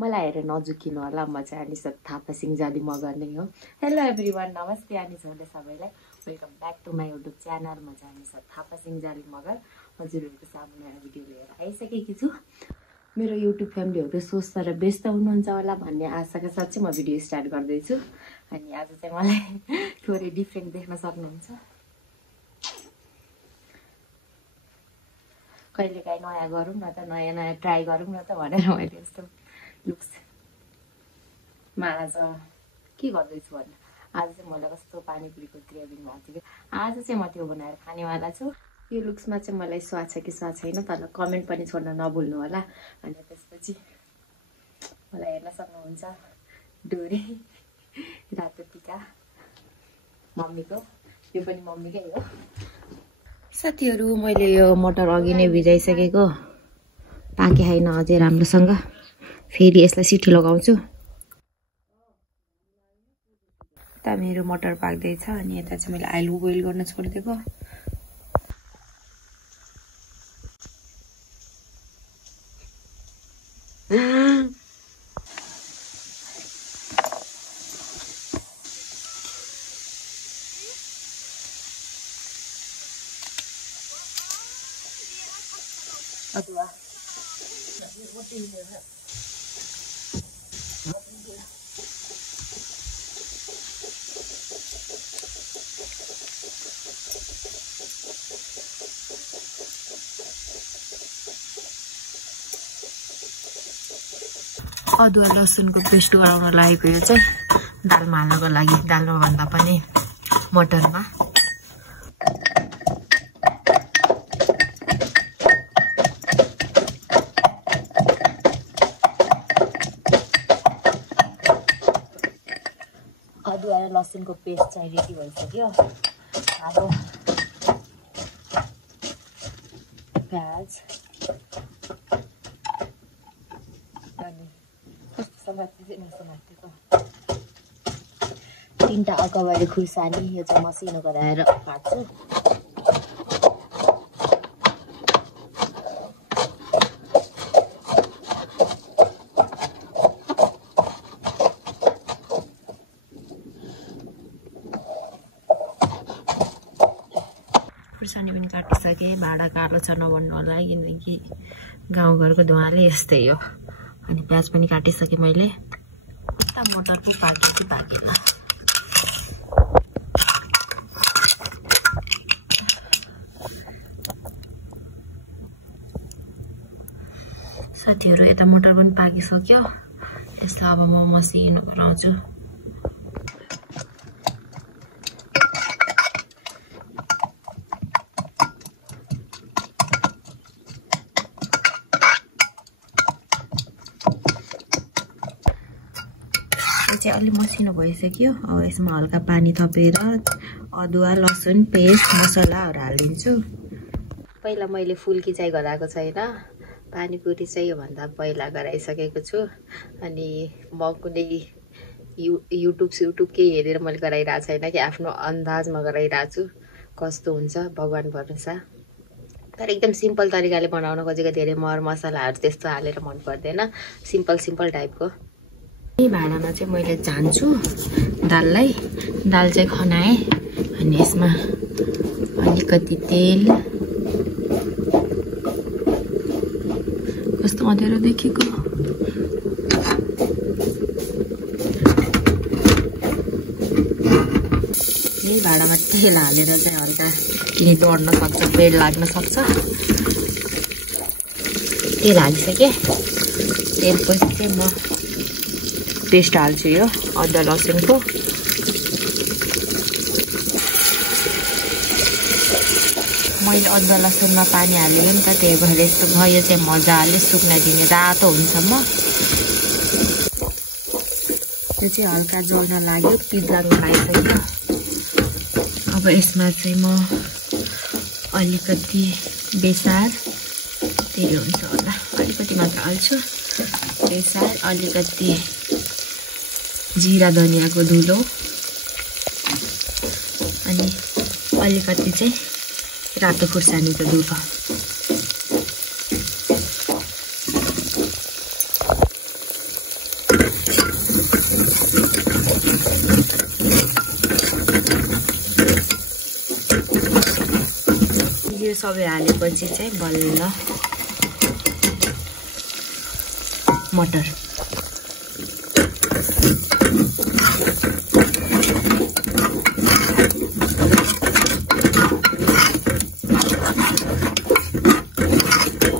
मलाई हेरेर नझुकिनु होला, म चाहिँ अनिसा थापा सिंहजाली मगर नै हो। हेलो एभ्रिवान, नमस्ते अनिसाहरूले सबैलाई। Welcome back to my YouTube channel. म चाहिँ अनिसा थापा सिंहजाली मगर हजुरहरूको सामु नयाँ भिडियो लिएर आइसकेकी छु। मेरो युट्युब फ्यामिलीहरू स्वस्थ र व्यस्त हुनुहुन्छ होला भन्ने आशाका साथ चाहिँ म भिडियो स्टार्ट गर्दैछु। अनि आज चाहिँ मलाई थोरै डिफ्रेन्ट देख्न सक्नुहुन्छ। कहिलेकाहीँ नयाँ गरौँ न त, नयाँ नयाँ ट्राई गरौँ न त भनेर मैले यस्तो लुक्समा आज के गर्दैछु भन्नु। आज चाहिँ मलाई कस्तो पानीपुरीको क्रेभिङ भएको थियो कि आज चाहिँ म त्यो बनाएर खानेवाला छु। यो लुक्समा चाहिँ मलाई स्वाद छ कि स्वाद छैन तर कमेन्ट पनि छोड्न नभुल्नु होला। अनि त्यसपछि मलाई हेर्न सक्नुहुन्छ डोरी रातो टिका मम्मीको, यो पनि मम्मीकै हो। साथीहरू, मैले यो मटर अघि नै भिजाइसकेको, पाके छैन अझै राम्रोसँग। फेरि यसलाई सिटी लगाउँछु। यता मेरो मटर पाक्दैछ अनि यता चाहिँ मैले आलु बोइल गर्न छोडिदिएको। अदुवा अदुवा लसुनको पेस्ट गराउन लागेको यो चाहिँ दालमा हाल्नको लागि, दालमा भन्दा पनि मटरमा। अदुवा र लसुनको पेस्ट चाहिँ रेडी भइसक्यो। अब प्याज अनि तीनटा अकबरी खुर्सानी, यो चाहिँ मसिनो गराएर काट्छु। खुर्सानी पनि काटिसकेँ। भाँडा कालो छ नभन्नु होला किनकि गाउँघरको धुवाले यस्तै हो। अनि प्याज पनि काटिसकेँ मैले। मटर पो पाक्यो कि पाकेन। साथीहरू, यता मटर पनि पाकिसक्यो। यसलाई अब म मसिनो बनाउँछु। चाहिँ अलि मसिनो भइसक्यो। अब यसमा हल्का पानी थपेर अदुवा लसुन पेस्ट मसलाहरू हालिदिन्छु। पहिला मैले फुल्की चाहिँ गराएको छैन, पानीपुरी चाहिँ योभन्दा पहिला गराइसकेको छु। अनि म कुनै युट्युब केही हेरेर मैले गराइरहेको छैन कि आफ्नो अन्दाजमा गराइरहेको छु। कस्तो हुन्छ भगवान भरोसा। तर एकदम सिम्पल तरिकाले बनाउन खोजेको, धेरै मर मसलाहरू त्यस्तो हालेर मन पर्दैन, सिम्पल टाइपको। यही भाँडामा चाहिँ मैले झान्छु दाललाई। दाल चाहिँ खनाएँ अनि यसमा अलिकति तेल, कस्तो अँध्यारो देखेको। यही भाँडामा तेल हालेर चाहिँ हल्का किनी डढ्न सक्छ, पेड लाग्न सक्छ। तेल हालिसकेँ। तेलपछि चाहिँ म पेस्ट हाल्छु, यो अदुवा लसुनको। मैले अदुवा लसुनमा पानी हालेको नि त, त्यही भएर यस्तो भयो। यो चाहिँ मजाले सुक्न दिने, रातो हुन्छ म। यो चाहिँ हल्का जल्न लाग्यो, पिद लाग्न लागिसक्यो। अब यसमा चाहिँ म अलिकति बेसार, धेरै हुन्छ होला, अलिकति मात्र हाल्छु। बेसार, अलिकति जिरा धनियाँको धुलो अनि अलिकति चाहिँ रातो खुर्सानीको धुलो। सबै हालेपछि चाहिँ बल्ल मटर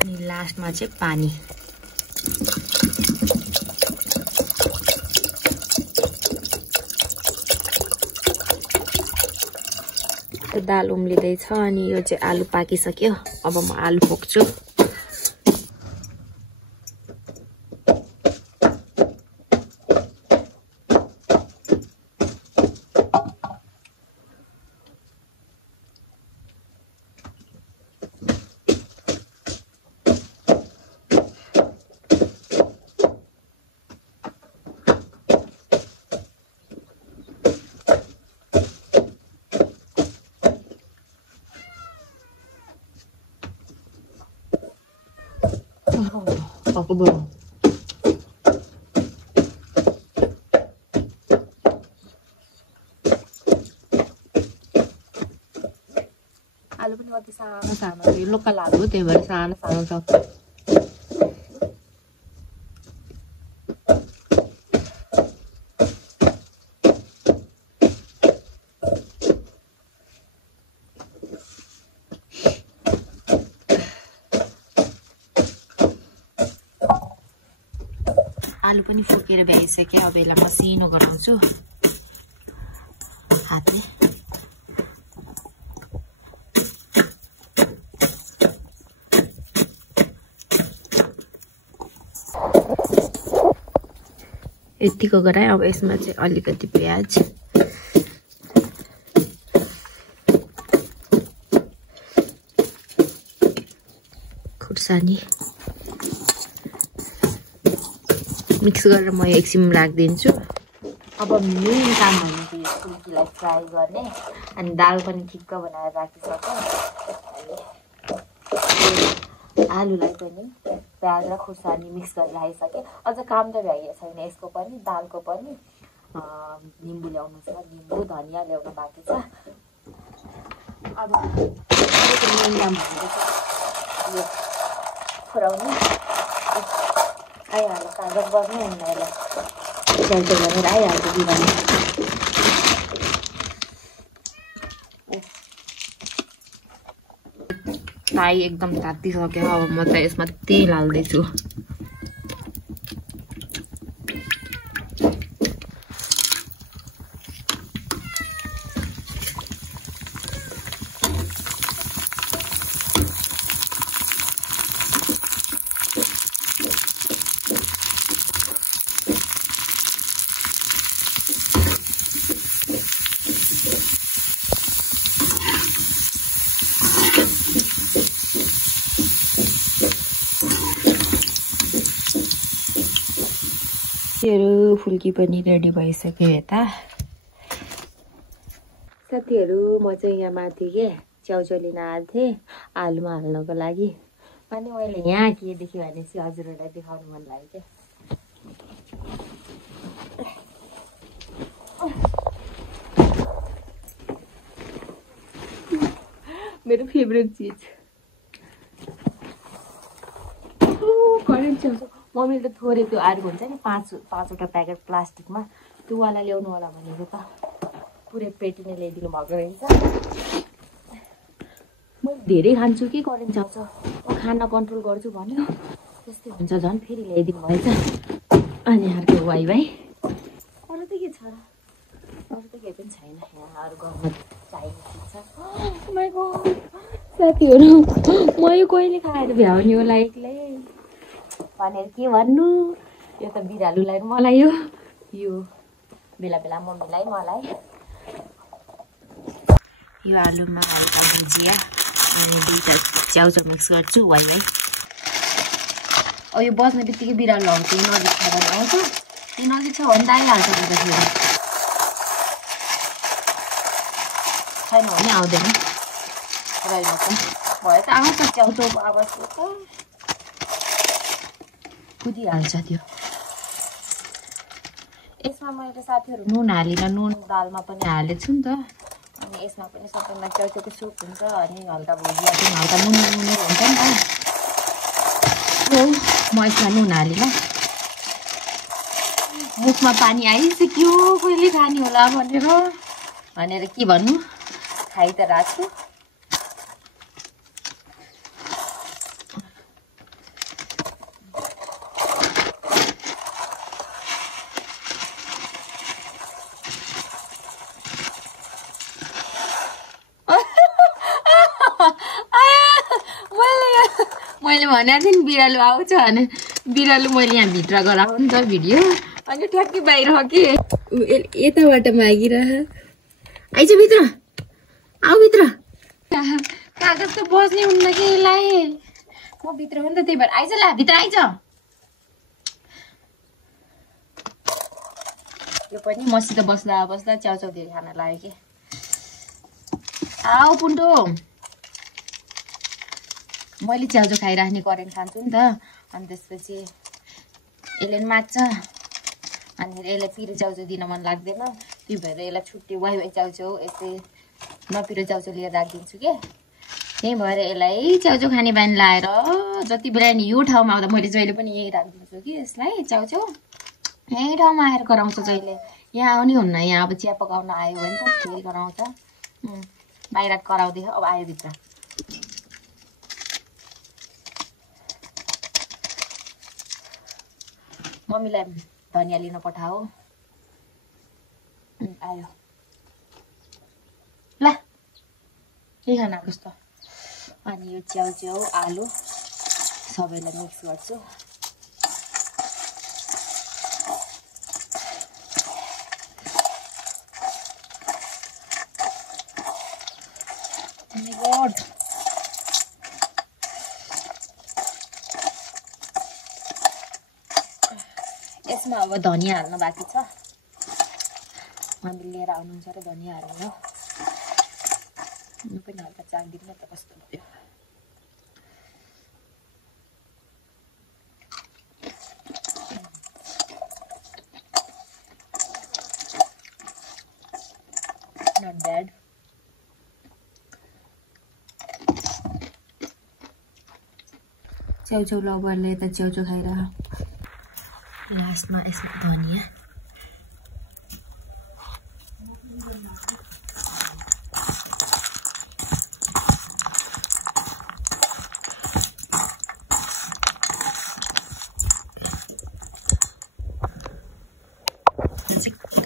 अनि लास्टमा चाहिँ पानी। दाल उम्लिँदैछ अनि यो चाहिँ आलु पाकिसक्यो। अब म आलु पोख्छु। Aku baru. आलु पनि कति सानो सानो यो लोकल आलु हो, त्यही भएर सानो सानो छ। आलु पनि फुकेर भ्याइसक्यो। अब यसलाई मसिनो गराउँछु हातले। यतिको गराएँ। अब यसमा चाहिँ अलिकति प्याज, खुर्सानी मिक्स गरेर म एकछिन राखिदिन्छु। अब मेन काम भनेको यो फुल्कीलाई फ्राई गर्ने। अनि दाल पनि ठिक्क बनाएर राखिसक्यो। आलुलाई पनि प्याज र खुर्सानी मिक्स गरेर राखिसकेँ। अझ काम त भ्याइएको छैन यसको पनि, दालको पनि। निम्बु ल्याउनु छ, निम्बु धनियाँ ल्याउनु बाँकी छ। अब मेन काम भनेको चाहिँ यो फुराउनु आइहाल्यो। कागज गर्नै हुन्न यसलाई, क्यान्सल गरेर आइहाल्यो बिरामी। फ्राई एकदम तातिसक्यो। अब म त यसमा तेल हाल्दैछु। साथीहरू फुल्की पनि रेडी भइसक्यो यता। साथीहरू म चाहिँ यहाँ माथि के च्याउचाउ लिन आएको थिएँ आलुमा हाल्नको लागि। अनि मैले यहाँ के देखेँ भनेपछि हजुरहरूलाई देखाउनु मन लाग्यो क्या। मेरो फेभरेट चिज करेन्ट च्याउचाउ। मम्मीले त थोरै त्यो अर्को हुन्छ नि पाँचवटा प्याकेट प्लास्टिकमा, त्यो वाला ल्याउनु होला भनेको त पुरै पेटी नै ल्याइदिनु भएको रहेछ। म धेरै खान्छु कि करेन्ट च्याउचाउ, म खाना कन्ट्रोल गर्छु भन्यो। त्यस्तै हुन्छ, झन् फेरि ल्याइदिनु भएछ। अनि अर्को वाइ भाइ अरू त के छ र, अरू त केही पनि छैन। यहाँ अरू घरमा चाहिने चिज छ। साथीहरू म यो कहिले खाएर भ्याउने होला एक्लै भनेर के भन्नु। यो त बिरालुलाई मलाई यो बेला बेला मम्मीलाई मलाई। यो आलुमा हल्का भुजिया अनि दुईवटा च्याउचाउ मिक्स गर्छु वाइ भाइ। अब यो बस्ने बित्तिकै बिरालो आउँछ, यो नजिक छ भने आउँछ, यो नजिक छ भने त आइहाल्छ। छैन भने आउँदैन रहेन त भयो त आउँछ च्याउचाउको आवाज कुदिहाल्छ त्यो। यसमा मैले साथीहरू नुन हालिनँ, नुन दालमा पनि हालेको छु नि त। अनि अनि यसमा पनि सबैमा च्याउको सुप हुन्छ अनि हल्का भुजिया पनि हल्का नुन हुन्छ नि त। म यसमा नुन हालिनँ। मुखमा पानी आइसक्यो, कहिले खाने होला भनेर के भन्नु, खाइ त राख्छु। मैले भनेको थिएँ नि बिरालो आउँछ भने, बिरालो मैले यहाँ भित्र गराएको नि त भिडियो, अनि ठ्याक्कै बाहिर कि यताबाट मागिरह। आइज भित्र, आऊ भित्र। कागज त बस्ने हुन्न कि यसलाई, म भित्र हो नि त, त्यही भएर आइज ला भित्र आइज। यो पनि मसित बस्दा बस्दा च्याउचाउ धेरै खान लाग्यो कि। आऊ पुन्टो, मैले च्याउचाउ खाइराख्ने करेन्ट खान्छु नि त, अनि त्यसपछि यसले पनि माग्छ, अनि यसलाई पिरो च्याउचाउ दिन मन लाग्दैन, त्यही भएर यसलाई छुट्टी वाइ च्याउचाउ यस्तै नपिरो च्याउचाउ लिएर राखिदिन्छु कि। त्यही भएर यसलाई च्याउचाउ खाने बानी लाएर जति बेला नि यो ठाउँमा आउँदा मैले जहिले पनि यही राखिदिन्छु कि, यसलाई च्याउचाउ यही ठाउँमा आएर कराउँछ जहिले। यहाँ आउने हुन्न, यहाँ अब चिया पकाउन आयो भने त फेरि कराउँछ। बाहिर कराउँदै अब आयो भित्र। मम्मीलाई धनिया लिन पठाऊ। आयो ल, के खाना कस्तो। अनि यो च्याउचाउ आलु सबैलाई मिक्स गर्छु। यसमा अब धनिया हाल्नु बाँकी छ, हामी लिएर आउनुहुन्छ र धनिया हाल्नु। म पनि हल्का चाख्दिनँ त कस्तो भयो। Not bad. च्याउचाउ लबरले यता च्याउचाउ खाइरह। लास्टमा यसमा धनिया।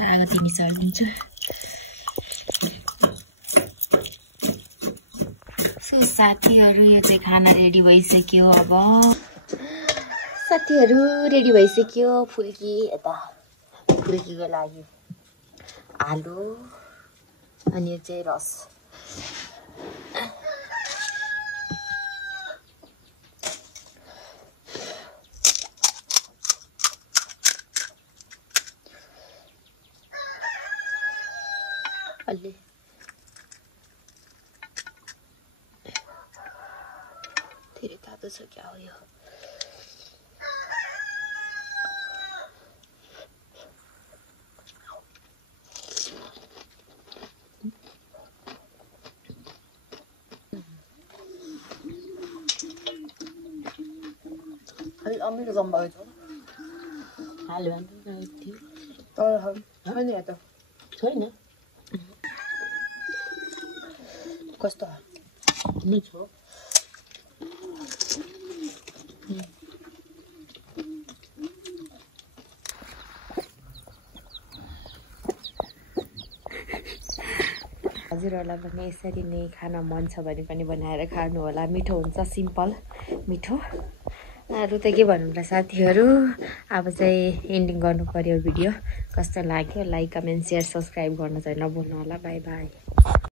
आगो तिमी चढिदिन्छ। सो साथीहरू, यो चाहिँ खाना रेडी भइसक्यो। अब साथीहरू रेडी भइसक्यो। फुल्की यता, फुल्कीको लागि आलु, अनि यो चाहिँ रस। अलि धेरै तातो छ क्या हो यो। अमिलो कम भएको छ। हाल्यो भने तर छैन यहाँ त, छैन। कस्तो मिठो। हजुरहरूलाई पनि यसरी नै खान मन छ भने पनि बनाएर खानु होला। मिठो हुन्छ, सिम्पल मिठो। अरू त के भन्नु र साथीहरू, अब चाहिँ एन्डिङ गर्नु पर्यो भिडियो। कस्तो लाग्यो लाइक, कमेन्ट, सेयर, सब्सक्राइब गर्न चाहिँ नभुल्नु होला। By by.